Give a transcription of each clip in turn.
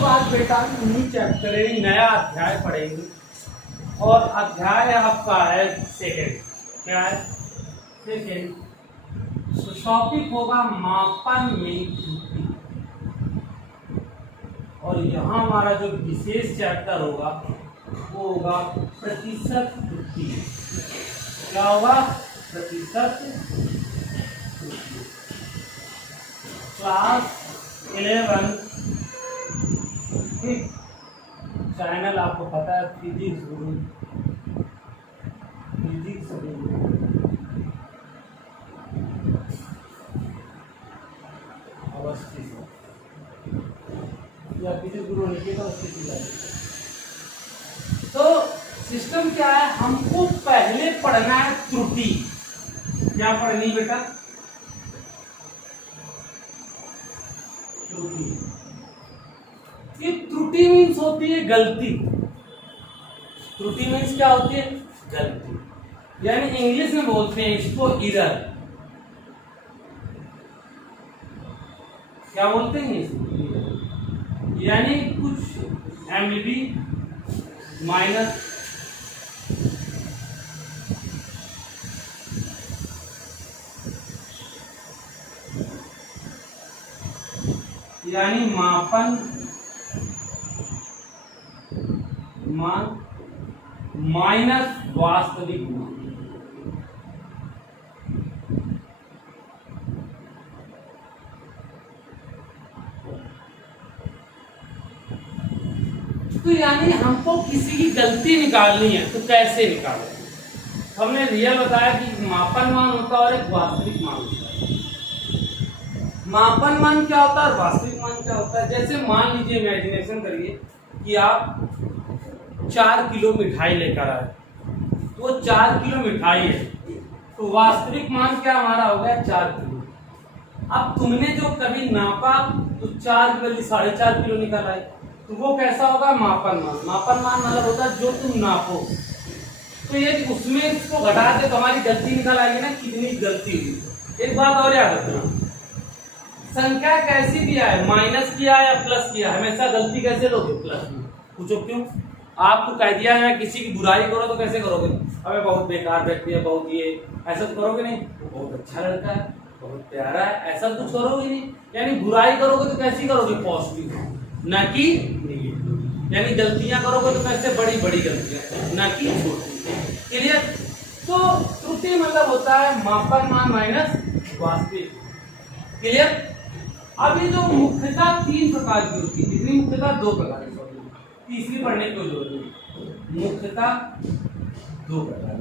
बाद बेटा new chapter है, नया अध्याय पढ़ेंगे और अध्याय आपका है सेकेंड। क्या है? सेकेंड। तो टॉपिक होगा मापन में त्रुटि और यहाँ हमारा जो विशेष चैप्टर होगा वो होगा प्रतिशत त्रुटि। क्या होगा? प्रतिशत त्रुटि। क्लास 11 ठीक, चैनल आपको पता है फिजिक्स गुरु, फिजिक्स गुरु अवस्थी से या फिजिक्स गुरु निकेत अवस्थी से। तो सिस्टम क्या है, हमको पहले पढ़ना है त्रुटि। क्या पढ़नी बेटा? त्रुटि। ये त्रुटि मीन्स होती है गलती। त्रुटि मीन्स क्या होती है? गलती। यानी इंग्लिश में बोलते हैं इसको इरर। क्या बोलते हैं इसको? यानी कुछ एमबी माइनस यानी मापन मान माइनस वास्तविक मान। तो यानी हमको किसी की गलती निकालनी है तो कैसे निकालें? हमने रियल बताया कि मापन मान होता है और एक वास्तविक मान होता है। मापन मान क्या होता है और वास्तविक मान क्या होता है? जैसे मान लीजिए, इमेजिनेशन करिए कि आप 4 किलो मिठाई लेकर आए, तो वो 4 किलो मिठाई है, तो वास्तविक मान क्या हमारा हो गया? 4 किलो। अब तुमने जो कभी नापा तो 4 की बजाय 4.5 किलो निकल आए, तो वो कैसा होगा? मापन मान। मापन मान मतलब होता है जो तुम नापो, तो ये उसमें इसको घटा के तुम्हारी गलती निकल आएगी ना, कितनी गलती हुई। एक बात और याद रखना, संख्या कैसी भी आए, माइनस किया या प्लस किया, हमेशा गलती कैसे लोगे? प्लस में। पूछो क्यों? आपको कह दिया है किसी की बुराई करो तो कैसे करोगे? अबे बहुत बेकार व्यक्ति है, बहुत ये, ऐसा करोगे नहीं। वो बहुत अच्छा लड़का है, बहुत प्यारा है, ऐसा कुछ करोगे नहीं। यानी बुराई करोगे तो कैसी करोगे? पॉजिटिव, ना कि नेगेटिव। यानी गलतियां करोगे तो कैसे? बड़ी बड़ी गलतियां, ना कि छोटी। क्लियर? तो त्रुटि मतलब होता है मापन मान माइनस वास्तविक। क्लियर? अब ये जो मुख्यतः 3 प्रकार की होती है, कितनी मुख्यतः? 2 प्रकार की। तीसरी पढ़ने की कोई जरूरत नहीं। मुख्यतः 2 प्रकार।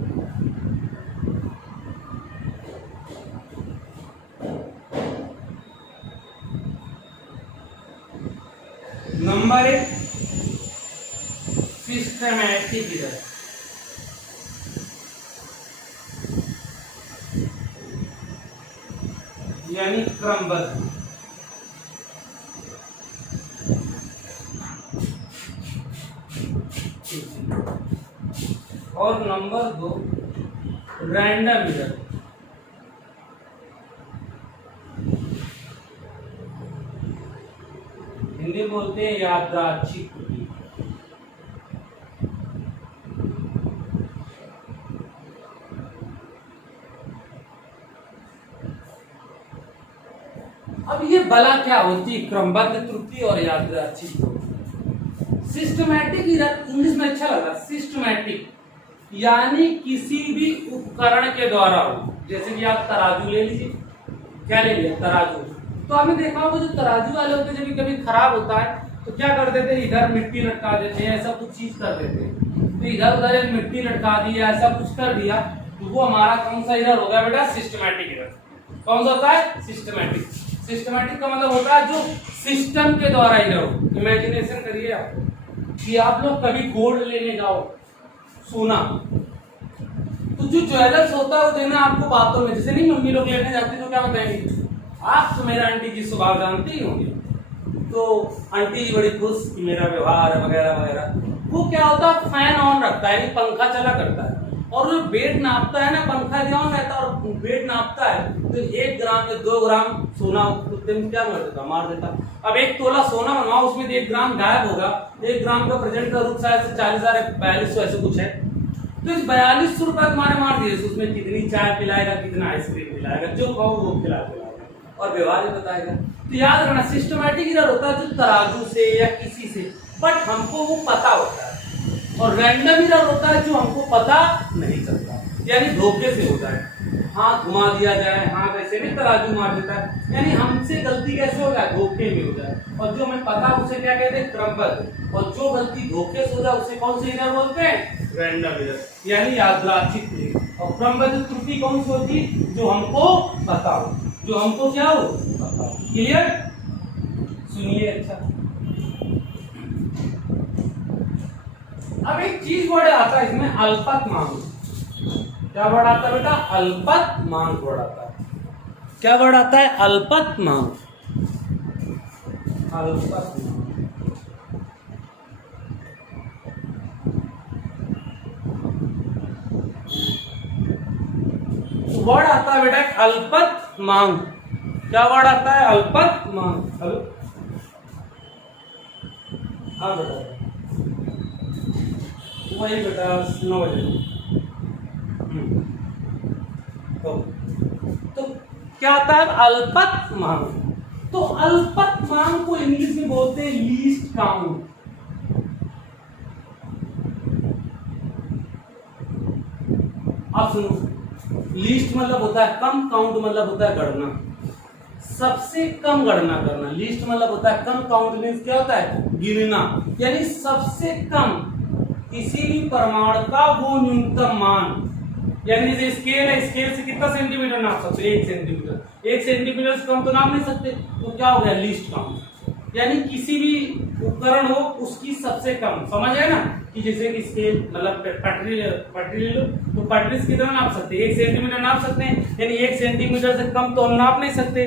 Number 1 systematic error. यानी क्रमबद्ध। और नंबर 2 रैंडम इरर। हिंदी बोलते हैं यादृच्छिक त्रुटि। अब ये बला क्या होती है? क्रमबद्ध त्रुटि और यादृच्छिक त्रुटि। सिस्टमैटिक इरर इंग्लिश में अच्छा लगा। सिस्टमैटिक यानी किसी भी उपकरण के द्वारा हो। जैसे कि आप तराजू ले लीजिए। क्या ले लिया? तराजू। तो आपने देखा होगा जो तराजू वाले होते हैं, जब कभी खराब होता है तो क्या कर देते हैं? इधर मिट्टी लटका देते हैं, ऐसा कुछ चीज कर देते हैं। तो इधर उधर एक मिट्टी लटका दी, ऐसा कुछ कर दिया, तो वो हमारा कौन सा इरर हो गया बेटा? Systematic error. कौन सा होता है? सिस्टमैटिक। सिस्टमैटिक का मतलब होता है जो सिस्टम के द्वारा इरर हो। इमेजिनेशन करिए आप कि आप लोग कभी गोल्ड लेने जाओ, सोना, तो जो ज्वेलर्स होता है वो देना आपको बातों में। जैसे नहीं मम्मी लोग लेने जाती तो क्या बताएंगे? आप तो मेरा आंटी जी स्वभाव जानते ही होंगे, तो आंटी जी बड़ी खुश कि मेरा व्यवहार वगैरह वगैरह। वो क्या होता है? फैन ऑन रखता है, पंखा चला करता है, और जो वेट नापता है ना, पंखा ऑन रहता है और वेट नापता है, तो 1 ग्राम या 2 ग्राम सोना कुत्ते में क्या मार देता? अब 1 तोला सोना बनवाओ, उसमें 1 ग्राम गायब होगा। 1 ग्राम का प्रेजेंट का रूप शायद 40,000 है, 4200 ऐसे कुछ है। तो इस 4200 रुपए तुम्हारे मार दिए, उसमें कितनी चाय पिलाएगा, कितना आइसक्रीम पिलाएगा, जो खाओ वो पिलाएगा और व्यवहार भी बताएगा। तो याद रखना, सिस्टमैटिक एरर होता है जो तराजू से या किसी से, बट हमको वो पता होता है, और रैंडम एरर होता है जो हमको पता नहीं चलता, यानी धोखे से होता है। हाथ घुमा दिया जाए, हाथ ऐसे भी तराजू मार देता है, यानी हमसे गलती कैसे हो जाए, धोखे में हो जाए। और जो हमें पता उसे क्या कहते हैं, क्रमबद्ध। और जो गलती धोखे से हो जाए उसे कौन से एरर बोलते हैं, रैंडम एरर, यानी यादृच्छिक त्रुटि। और क्रमबद्ध त्रुटि कौन सी होती, जो हमको पता हो, जो हमको क्या हो पता हो। क्लियर, सुनिए अच्छा। अब एक चीज वर्ड आता है इसमें, अल्पतमांक। क्या वर्ड आता है बेटा, अल्पतमांक वर्ड आता है। क्या वर्ड आता है, अल्पतमांक। अल्पतमांक वर्ड आता है बेटा अल्पतमांक। क्या वर्ड आता है, अल्पतमांक। हाँ बेटा, वही बेटा 9 बजे। तो क्या आता है, अल्पतमांक। तो अल्पतमांक को इंग्लिश में बोलते हैं लीस्ट काउंट। अब सुनो, लीस्ट मतलब होता है कम, काउंट मतलब होता है गणना, सबसे कम गणना करना। लीस्ट मतलब होता है कम, काउंट मींस क्या होता है, गिनना, यानी सबसे कम किसी भी प्रमाण का वो न्यूनतम मान। यानी जैसे स्केल है, स्केल से कितना सेंटीमीटर नाप सकते, 1 सेंटीमीटर। 1 सेंटीमीटर से कम तो नाप नहीं सकते, तो क्या हो गया, लीस्ट काउंट। यानी किसी भी उपकरण हो उसकी सबसे कम, समझ है ना, कि जैसे कि स्केल मतलब पटरी ले लो, तो पटरी से कितना नाप सकते हैं, 1 सेंटीमीटर नाप सकते हैं, यानी 1 सेंटीमीटर से कम तो हम नाप नहीं सकते,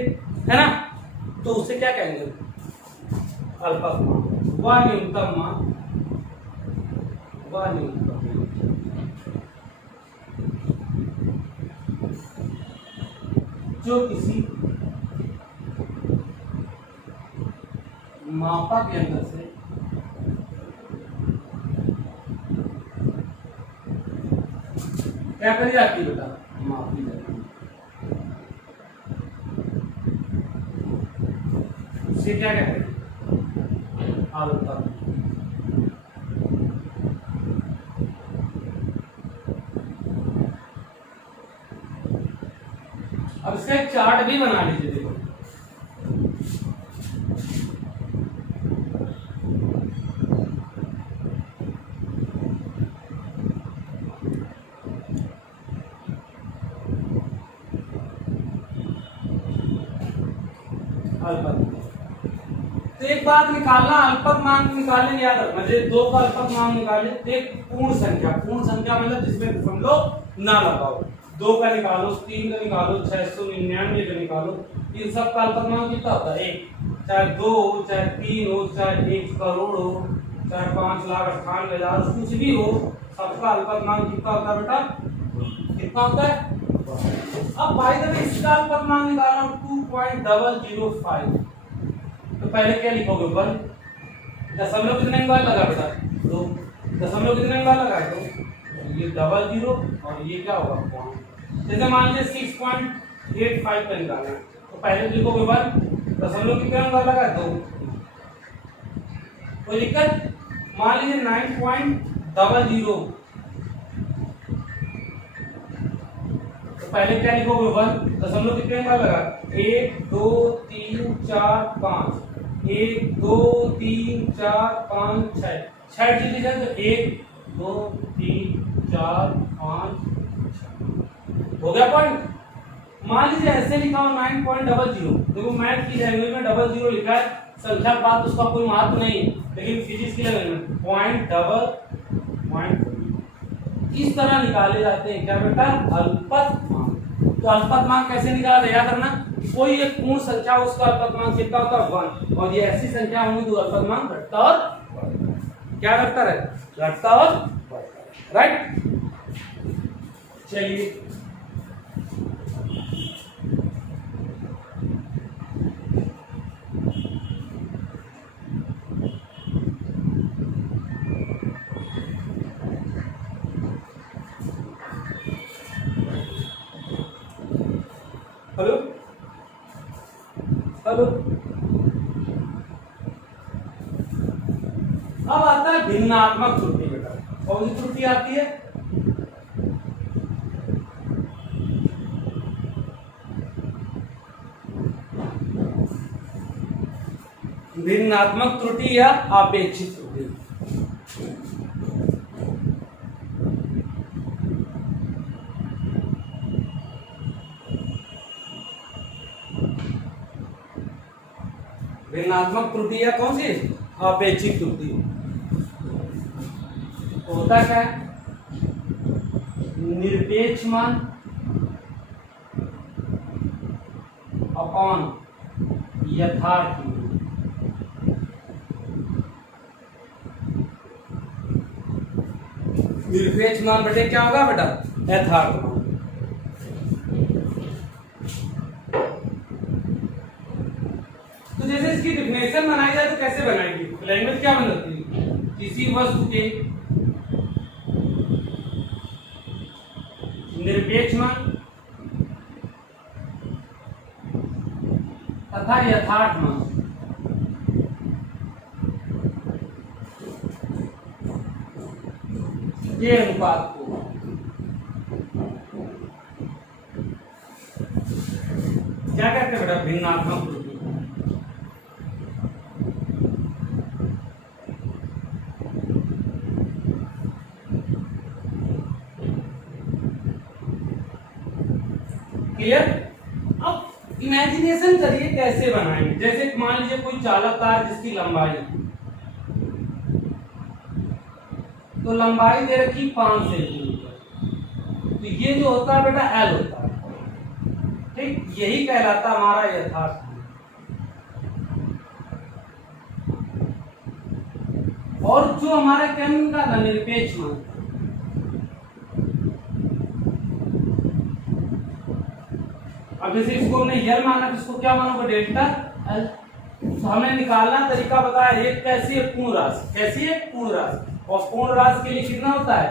है ना। तो उससे क्या कहेंगे, अल्पतमांक, वह न्यूनतम मान, वह न्यूनतम जो किसी मापा के अंदर से क्या करी जाती है बेटा, मापी जाती है। उसे क्या कहते हैं, अल्पतमांक। अब इसका एक चार्ट भी बना लीजिए, देखो अल्पतमांक। तो एक बात निकालना, अल्पतमांक निकालने याद रखना, जैसे 2 का अल्पतमांक निकाले, एक पूर्ण संख्या, पूर्ण संख्या मतलब जिसमें दशमलव ना लगाओ, 2 का निकालो, 3 का निकालो, 699 का निकालो, इन सब का अल्पतमांक कितना होता है, 1। चाहे 2 हो, चाहे 3 हो, चाहे 1 करोड़ हो, चाहे 5,98,000, कुछ भी हो, सबका अल्पतमांक कितना होता है बेटा, कितना होता है। अब बाय द वे इसका अल्पतमांक निकालना 2.005। तो पहले क्या लिखोगे, 1, दशमलव कितने के बाद लगा बेटा, 2, दशमलव कितने के बाद लगा, 2, ये 00 और ये क्या होगा, पॉइंट। जैसे मान लीजिए 6.85 का निकालना है, तो पहले लिखोगे 1, दशमलव कितने के बाद लगा, 2। कोई दिक्कत, मान लीजिए 9.00, पहले क्या लिखोगे, 1, दशमलव कितने का लगा, 1 2 3 4 5, 1 2 3 4 5 6, 6 डिजिट है, तो 1 2 3 4 5 6 हो गया पॉइंट। मान लीजिए ऐसे लिखा हो 9.00, देखो मैथ की लैंग्वेज में 00 लिखा है, संख्या का बात उसका कोई महत्व नहीं, लेकिन फिजिक्स की लैंग्वेज में पॉइंट। इस तरह निकाले जाते हैं क्या बेटा, अल्पतमांक। तो अल्पतमांक कैसे निकाला, याद रखना, कोई एक पूर्ण संख्या उसका अल्पतमांक कितना होता है, 1, और ये ऐसी संख्या होंगी तो अल्पतमांक घटता और क्या करता रहे, घटता और राइट। चलिए हेलो। अब आता है भिन्नात्मक त्रुटि बेटा। कौन सी त्रुटि आती है? भिन्नात्मक त्रुटि या आपेक्षिक त्रुटि। भिन्नात्मक त्रुटि या कौन सी? अपेक्षित त्रुटि। तो होता क्या है? निरपेक्ष मान अपॉन यथार्थ मान। निरपेक्ष मान बटे क्या होगा बेटा? यथार्थ मान। तो जैसे इसकी डिफिनेशन बनाई जाए तो कैसे बनाएंगे? लैंग्वेज क्या बनाती है? किसी वस्तु के निरपेक्ष मान तथा यथार्थ मान के अनुपात को क्या कहते हैं बेटा? भिन्नात्मक त्रुटि। क्लियर? अब इमेजिनेशन करिए कैसे बनाएंगे। जैसे मान लीजिए कोई चालक तार जिसकी लंबाई, तो लंबाई दे रखी 5 सेंटीमीटर, तो ये जो होता है बेटा L होता है। ठीक, यही कहलाता हमारा यथार्थ मान। और जो हमारे केंद्र का निरपेक्ष मान, अब जैसे इसको हमने यल माना तो इसको क्या मानोगे? Delta L. तो हमें निकालना तरीका बताया। एक कैसी है? पूर्ण राशि। कैसी है? पूर्ण राशि। और पूर्ण राशि के लिए कितना होता है?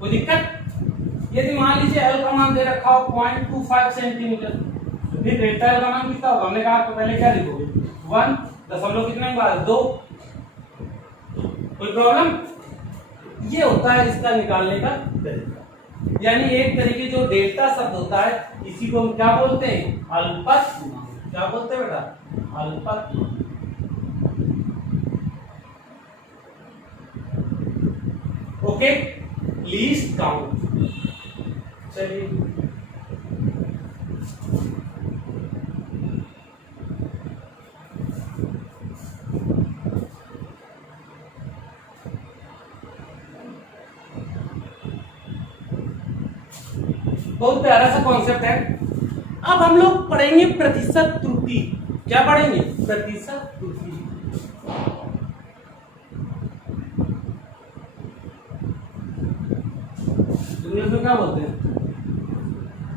कोई दिक्कत? यदि मान लीजिए एल का मान दे रखा हो 0.25 सेंटीमीटर, तो फिर डेल्टा एल का मान कितना होगा? हमने कहा तो पहले क्या लिखोगे? 1 दशमलव कितने के बाद 2। कोई प्रॉब्लम? ये होता है इसका निकालने का तरीका। यानी एक तरीके जो डेल्टा शब्द होता है इसी को हम क्या बोलते हैं? अल्पत्व मान। क्या बोलते हैं बेटा? अल्पत्व मान। Okay, least count. चलिए बहुत प्यारा सा कॉन्सेप्ट है। अब हम लोग पढ़ेंगे प्रतिशत त्रुटि। क्या पढ़ेंगे? प्रतिशत त्रुटि। इंग्लिश में क्या बोलते हैं?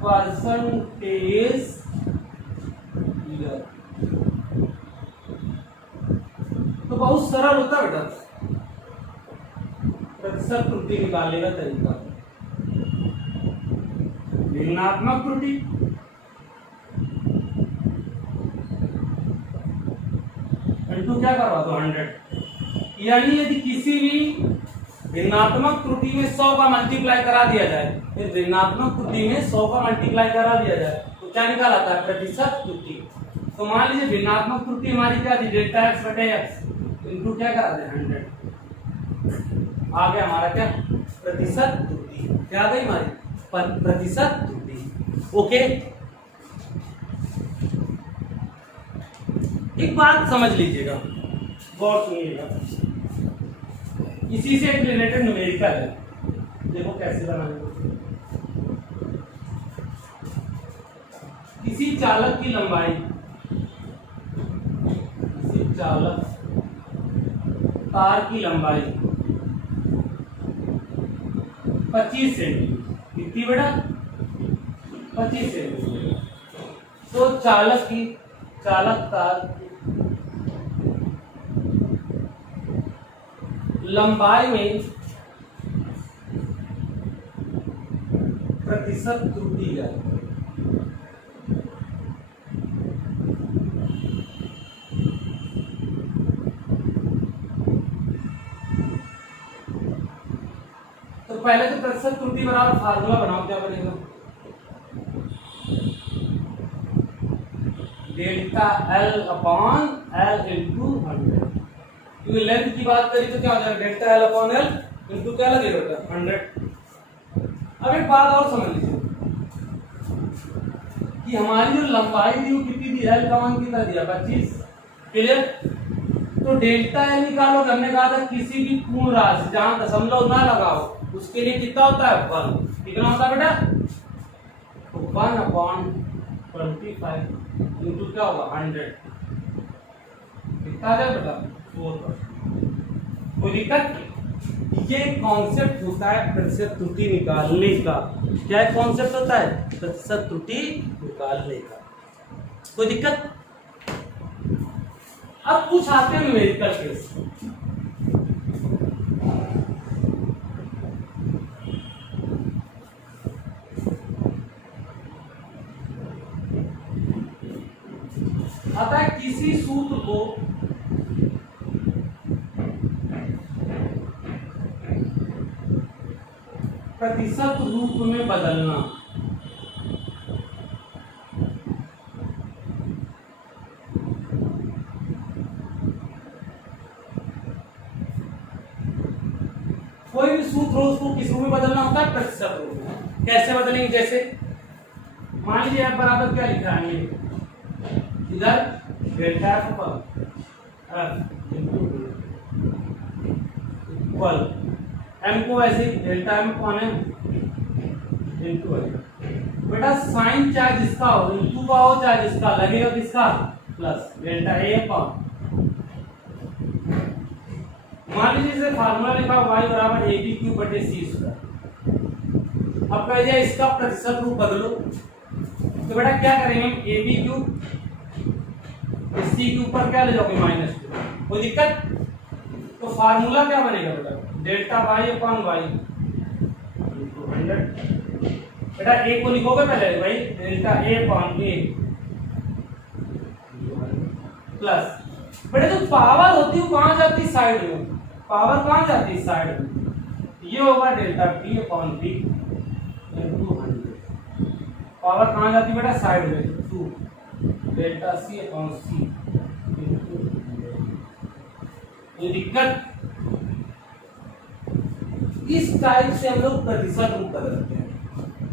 Percentage error. तो बहुत सरल होता है बेटा प्रतिशत त्रुटि निकालने का तरीका। भिन्नात्मक त्रुटि, इनटू क्या करवा दो 100। यानी यदि किसी भी भिन्नात्मक त्रुटि में 100 का मल्टीप्लाई करा दिया जाए, फिर भिन्नात्मक त्रुटि में 100 का मल्टीप्लाई करा दिया जाए तो क्या निकाल आता है? प्रतिशत त्रुटि। तो मान लीजिए भिन्नात्मक त्रुटि हमारी क्या थी? डेल्टा एक्स बटे एक्स इनटू क्या करा दे? 100। आ गया हमारा क्या? प्रतिशत त्रुटि। क्या आ गई हमारी? प्रतिशत त्रुटि। ओके, एक बात समझ लीजिएगा, गौर सुनिएगा। इसी से एक रिलेटेड न्यूमेरिकल है। देखो कैसे बनाएंगे। किसी चालक की लंबाई, किसी चालक तार की लंबाई 25 सेंटीमीटर। कितनी बेटा? 25 सेंटीमीटर। तो चालक तार की लंबाई में प्रतिशत त्रुटि है। पहले तो प्रतिशत त्रुटि बराबर फार्मूला बनाओ, क्या बनेगा, delta L upon L into 100। क्योंकि लेंथ की बात करी तो क्या हो जाएगा, delta L upon L into क्या लगेगा बेटा 100। अब एक बात और समझ लीजिए कि हमारी जो लंबाई दी वो कितनी दी, एल का मान कितना दिया 25, क्लियर। तो डेल्टा एल निकालोगे, हमने कहा था किसी भी पूर्ण राशि जहां दशमलव ना लगाओ उसके लिए कितना होता है 1, कितना होता है बेटा 1 अपॉन 25 इंटू क्या होगा 100, कितना आ जाएगा बेटा 4%। कोई दिक्कत, ये कॉन्सेप्ट होता है प्रतिशत त्रुटि निकालने का। क्या कॉन्सेप्ट होता है, प्रतिशत त्रुटि निकालने का। कोई दिक्कत। अब कुछ आते हैं न्यूमेरिकल केस, आता है किसी सूत्र को प्रतिशत रूप में बदलना। कोई भी सूत्र हो उसको किस रूप में बदलना होता है, प्रतिशत रूप में। कैसे बदलेंगे, जैसे मान लीजिए आप बराबर क्या लिखा है, इधर डेल्टा एफ इक्वल एम को ऐसे डेल्टा एम कौन है इंटू बेटा साइन चाहे जिसका हो इंटू का हो चाहे जिसका लगेगा किसका प्लस डेल्टा ए अपॉन, मान लीजिए इसे फार्मूला लिखा y बराबर ए बी क्यूब बटे सी स्क्वायर। अब कह दिया इसका प्रतिशत रूप बदलो, तो बेटा क्या करेंगे, ए बी क्यूब सी के ऊपर क्या ले जाओगे -2, कोई दिक्कत। तो फार्मूला क्या बनेगा बेटा delta y upon y into 100। बेटा ए को लिखोगे पहले भाई delta A upon A plus, बेटा जो पावर होती है वो कहां जाती है साइड में, पावर कहां जाती है साइड में, ये होगा delta p upon b into 100। Power कहां जाती है बेटा साइड में, 2 delta c upon c into 100। ये दिक्कत, इस टाइप से हम लोग प्रतिशत रूप बदलते हैं।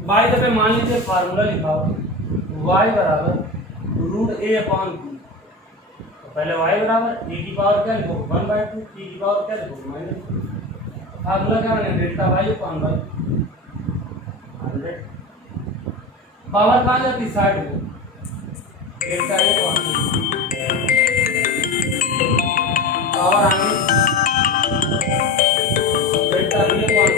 y दफे मान लीजिए फार्मूला लिखा हो y बराबर रूट a अपॉन b, पहले y बराबर ए की पावर क्या लिखो 1/2, t की पावर क्या लिखो -2। फार्मूला क्या बनेगा delta y upon y 100। Power कहां जाती साइड में, डेल्टा a अपॉन पावर आगे delta b upon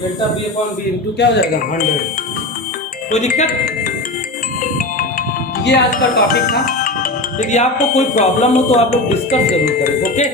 delta b upon b into क्या हो जाएगा 100। कोई दिक्कत। ये आज का टॉपिक था। यदि आपको कोई प्रॉब्लम हो तो आप लोग डिस्कस जरूर करें, ओके।